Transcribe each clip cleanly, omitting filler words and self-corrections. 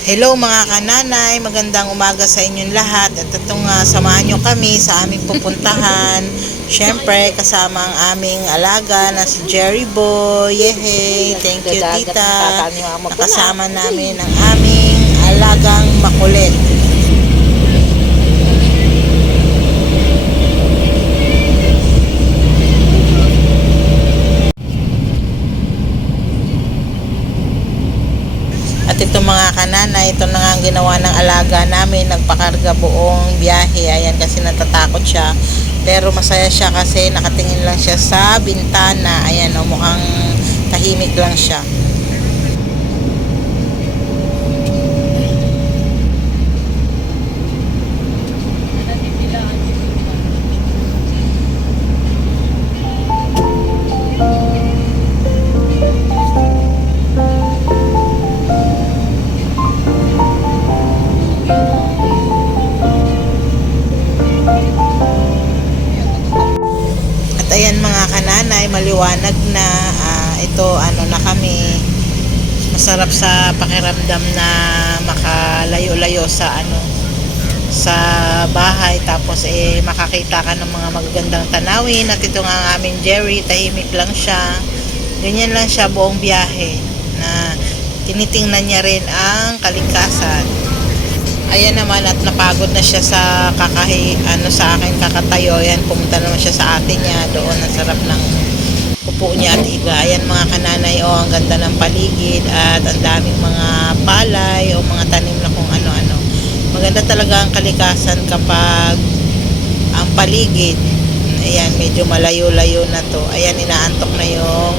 Hello mga kananay, magandang umaga sa inyong lahat. At ito nga, samahan nyo kami sa aming pupuntahan. Siyempre, kasama ang aming alaga na si Jerry Boy. Yehey! Thank you, tita. Nakasama namin ang aming alagang makulit. At ito mga kanana, ito na nga ang ginawa ng alaga namin, nagpakarga buong biyahe. Ayan, kasi natatakot siya. Pero masaya siya kasi nakatingin lang siya sa bintana. Ayan, mukhang tahimik lang siya. Ayan mga kananay, maliwanag na. Ito ano na kami, masarap sa pakiramdam na makalayo-layo sa sa bahay, tapos makakita ka ng mga magagandang tanawin. At ito nga ang aming Jerry, tahimik lang siya, ganyan lang siya buong biyahe, na tinitingnan niya rin ang kalikasan. Ayan naman, at napagod na siya sa sa akin kakatayo. Ayan, pumunta naman siya sa ate niya doon. Ang sarap ng upo niya at higa. Ayan mga kananay, ang ganda ng paligid at ang daming mga palay o mga tanim na kung ano-ano. Maganda talaga ang kalikasan kapag ang paligid. Ayan, medyo malayo-layo na to. Ayan, inaantok na yung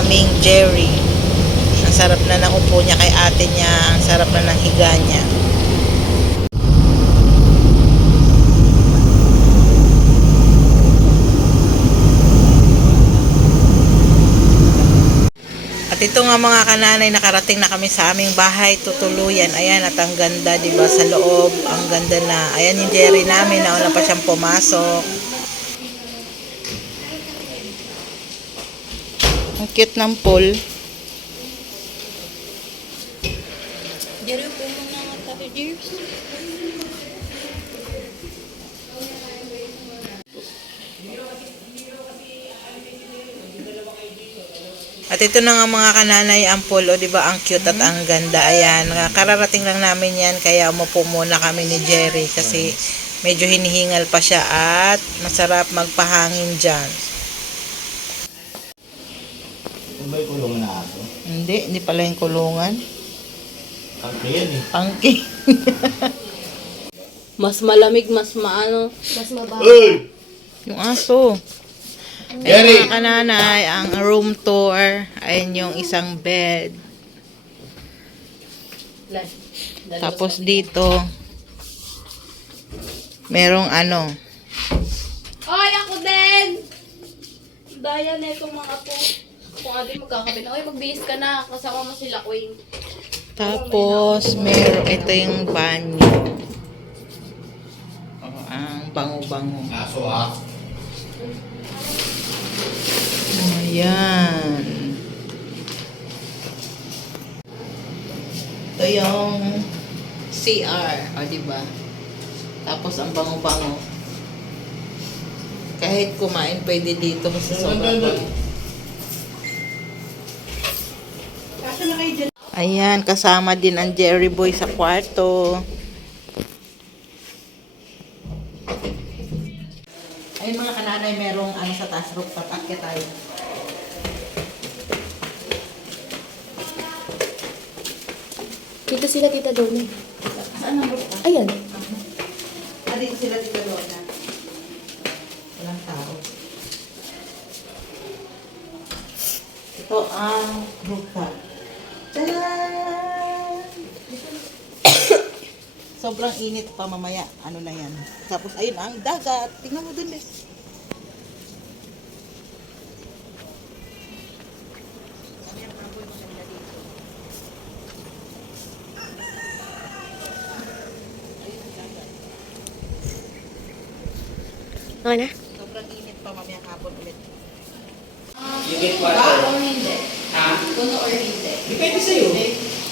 aming Jerry. Ang sarap na ng upo niya kay ate niya. Ang sarap na ng higa niya. At ito nga mga kananay, nakarating na kami sa aming bahay, tutuluyan. Ayan, at ang ganda, diba, sa loob, ang ganda na. Ayan yung Jerry namin, nauna pa siyang pumasok. Ang cute ng pool. Jerry, po mo na nga tayo, Jerry. At ito na nga mga kananay, ang pool, o diba, ang cute at ang ganda. Ayan, kararating lang namin yan, kaya umupo muna kami ni Jerry kasi medyo hinihingal pa siya at masarap magpahangin dyan. May kulungan na aso? Hindi pala yung kulungan. Pangke yan eh. Pangke. Mas malamig, mas maano, mas mabaho. Uy! Yung aso. Ayan mga kananay, ang room tour. Ayan yung isang bed. Tapos dito, merong Ay, ako din! Daya na itong mga po. Kung ate magkakabit na, magbihis ka na. Kasama mo sila, Queen. tapos ito yung banyo. Ang bango-bango. Aso ah. Ayan. Ito yung CR, diba? Tapos ang bango-bango. Kahit kumain, pwede dito kasi sobrang bango. Ayan, kasama din ang Jerry Boy sa kwarto. Ayun mga kananay, merong sa taas rooftop. Akyat tayo. Dito sila, Tita Dona. Saan ang rooftop? Ayan. Dito sila dito doon na. Walang tao. Ito ang rooftop. Tadaan! Sobrang init pa mamaya. Ano na yan. Tapos ayun ang dagat. Tingnan mo dun eh. Ano na? Sobrang init pa mamaya hapon ulit. You get water? Hindi. Ha? Puno or hindi. Depende sa'yo.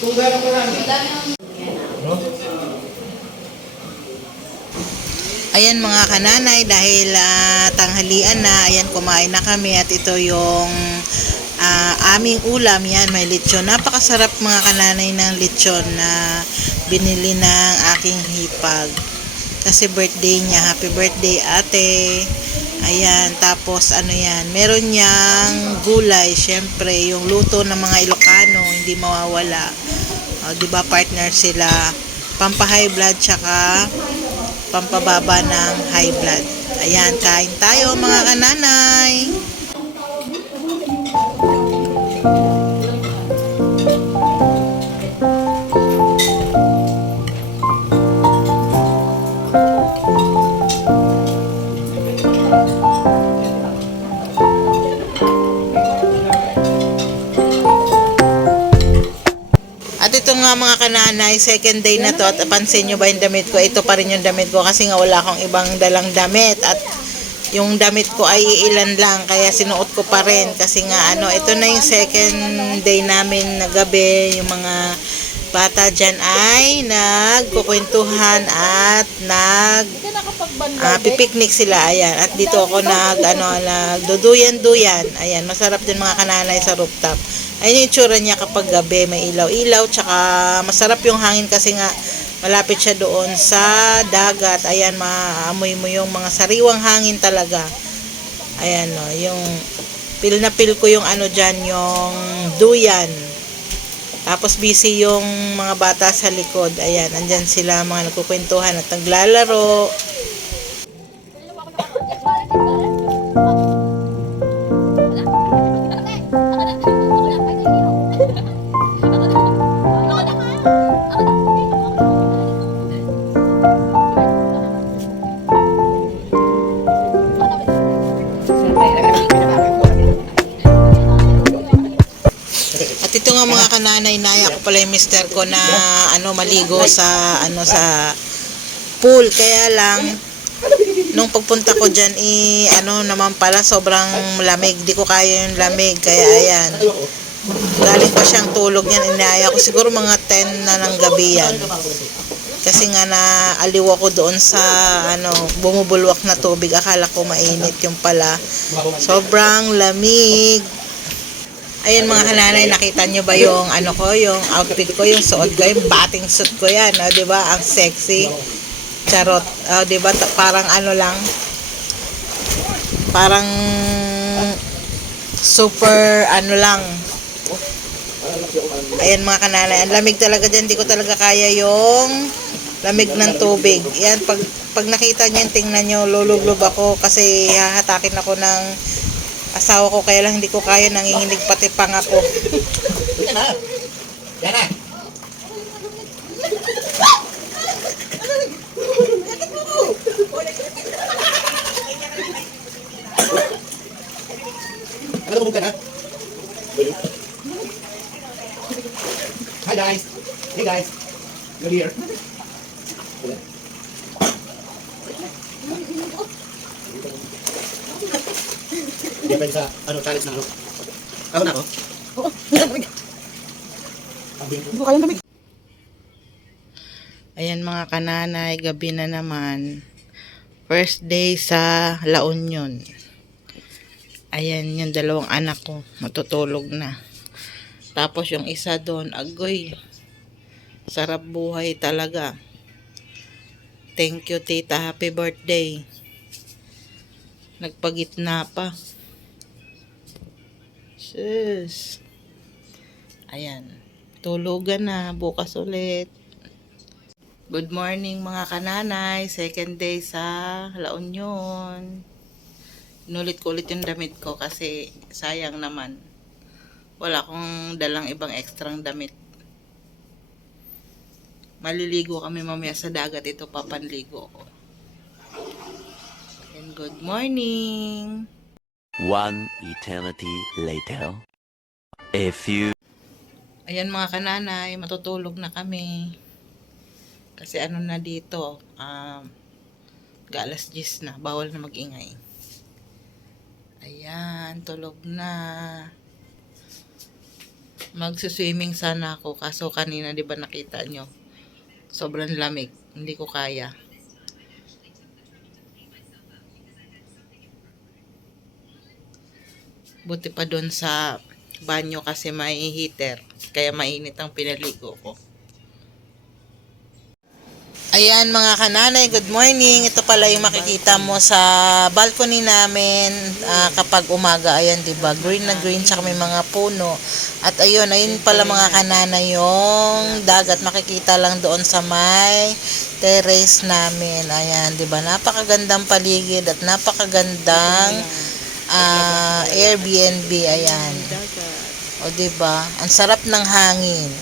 Kung gano'n karami. Madami ang Ayan mga kananay, dahil tanghalian na, ayan kumain na kami at ito yung aming ulam. Yan, may lechon. Napakasarap mga kananay ng lechon na binili ng aking hipag. Kasi birthday niya. Happy birthday ate. Ayan, tapos ano yan, meron niyang gulay. Syempre, yung luto ng mga Ilocano, hindi mawawala. O, diba partner sila? Pampa-high blood tsaka pampababa ng high blood. Ayan, kain tayo mga kananay. At ito nga mga kananay, second day na to at pansin nyo ba yung damit ko? Ito pa rin yung damit ko kasi nga wala akong ibang dalang damit at yung damit ko ay ilan lang kaya sinuot ko pa rin kasi nga ito na yung second day namin na gabi. Yung mga bata dyan ay nagkukwentuhan at pipiknik sila. Ayan, at dito ako nagduduyan-duyan. Ayan, masarap din mga kananay sa rooftop. Ayun yung itsura niya kapag gabi, may ilaw-ilaw, tsaka masarap yung hangin kasi nga malapit siya doon sa dagat. Ayan, maamoy mo yung mga sariwang hangin talaga. Ayan, no, yung feel na feel ko yung dyan, yung duyan. Tapos busy yung mga bata sa likod. Ayan, andyan sila mga nagkukwentuhan at naglalaro. At ito nga mga kananay, naya ko pala yung mister ko na maligo sa sa pool. Kaya lang nung pagpunta ko diyan naman pala sobrang lamig. Di ko kaya yung lamig. Kaya ayan. Galing pa siyang tulog niyan. Inaya ko siguro mga 10 na ng gabi yan. Kasi nga naaliw ako doon sa bumubulwak na tubig. Akala ko mainit, yung pala sobrang lamig. Ayun mga kananay, nakita nyo ba yung yung outfit ko, yung suot ko, yung bathing suit ko yan, di ba? Ang sexy. Charot. Di ba? Parang lang. Parang super lang. Ayan mga kananay, ang lamig talaga dyan. Di ko talaga kaya yung lamig ng tubig. Yan, pag nakita nyo yan, tingnan nyo, lulublob ako kasi hahatakin ako ng asawa ko, kaya lang hindi ko kaya, nanginginig pati pang ako. Yan na. Yan na. Ano bubog ka na? Hi guys. Hey guys. You're here. Hindi pa sa challenge na Ako na ako? Oo. Ayan mga kananay, gabi na naman. First day sa La Union. Ayan yung dalawang anak ko, matutulog na. Tapos yung isa doon, agoy. Sarap buhay talaga. Thank you tita, happy birthday. Nagpagitna pa. Sus. Ayan. Tulugan na. Bukas ulit. Good morning mga kananay. Second day sa La Union. Inulit ko ulit yung damit ko kasi sayang naman. Wala akong dalang ibang ekstrang damit. Maliligo kami mamaya sa dagat. Ito papanligo ko. And good morning. One eternity later. A few. Ayan mga kananay, matutulog na kami. Kasi na dito, alas 10 na, bawal na magingay. Ayan, tulog na. Magsuswimming sana ako, kaso kanina 'di ba nakita nyo? Sobrang lamig, hindi ko kaya. Buti pa doon sa banyo kasi may heater. Kaya mainit ang pinaligo ko. Ayan mga kananay, good morning. Ito pala yung makikita mo sa balcony namin kapag umaga. Ayan, diba? Green na green, tsaka may mga puno. At ayun pala mga kananay yung dagat. Makikita lang doon sa may terrace namin. Ayan, diba? Napakagandang paligid at napakagandang Airbnb. Ayan. O diba? Ang sarap ng hangin.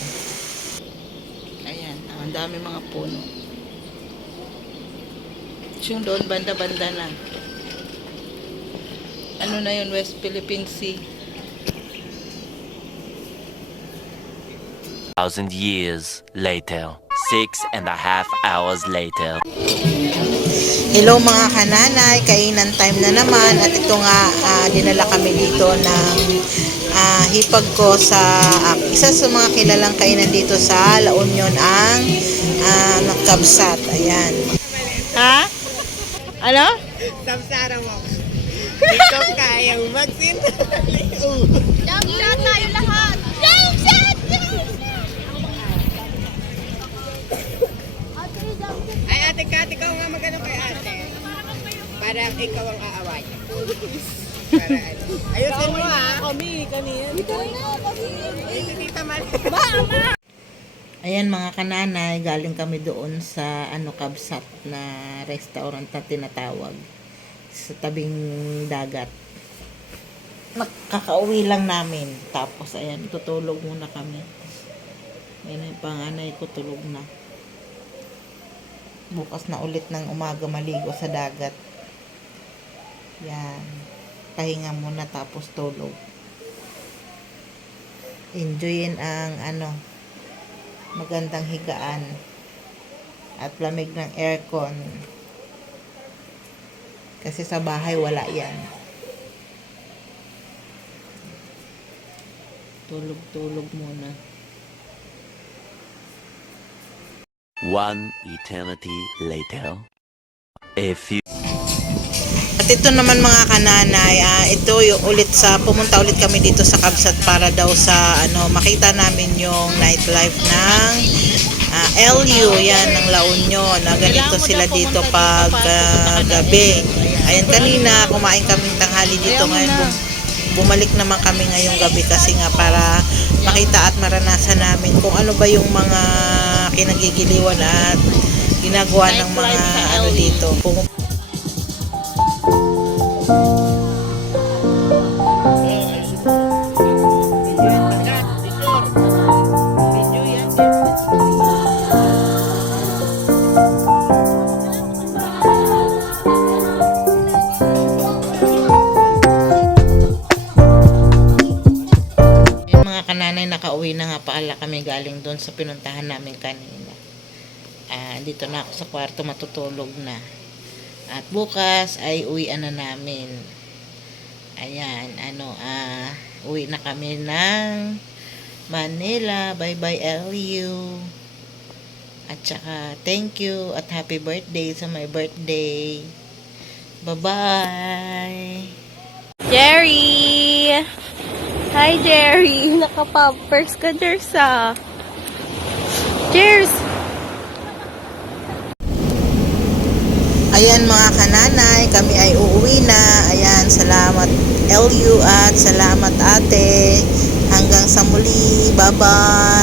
Ayan, ang dami mga puno. Yung doon banda-banda na. Ano na yun? West Philippine Sea. 1,000 years later. 6.5 hours later. Hello mga kananay, kainan time na naman. At ito nga, dinala kami dito ng hipag ko sa isa sa mga kilalang kainan dito sa La Union, ang kabsat. Ayan. Ha? Ano? Samsara mo. Dito kayang magsinaliw. Jump shot tayo lahat! Jump shot! Ay, ate Kat, ikaw nga magano kay ate. Para ikaw ang aaway. Para ano. Ayusin mo ha. Kami, kanina. Ito tita Mali. Ayan mga kananay, galing kami doon sa kabsat na restaurant na tinatawag sa tabing dagat. Kakauwi lang namin. Tapos ayan, tutulog muna kami. Ayan yung panganay ko, tulog na. Bukas na ulit ng umaga maligo sa dagat. Yan. Pahinga muna tapos tulog. Enjoyin ang magandang higaan at lamig ng aircon. Kasi sa bahay wala yan. Tulog-tulog muna. One eternity later. A few. At ito naman mga kananay, ito yung pumunta ulit kami dito sa Kabsat para daw sa makita namin yung nightlife ng LU, yan ng La Union. Ganito sila dito pag gabi. Ayan, kanina kumain kaming tanghali dito, ngayon bumalik naman kami ngayong gabi kasi nga para makita at maranasan namin kung ano ba yung mga kinagigiliwan at ginagawa ng mga dito. Nakauwi na nga pala kami galing doon sa pinuntahan namin kanina. Dito na ako sa kwarto, matutulog na. At bukas ay uwian na namin. Ayan, uwi na kami ng Manila. Bye-bye LU. At saka thank you at happy birthday sa my birthday. Bye-bye. Jerry! Hi, Jerry! Naka-pampers ka, Jers, Cheers! Ayan mga kananay, kami ay uuwi na. Ayan, salamat LU at salamat ate. Hanggang sa muli. Bye-bye!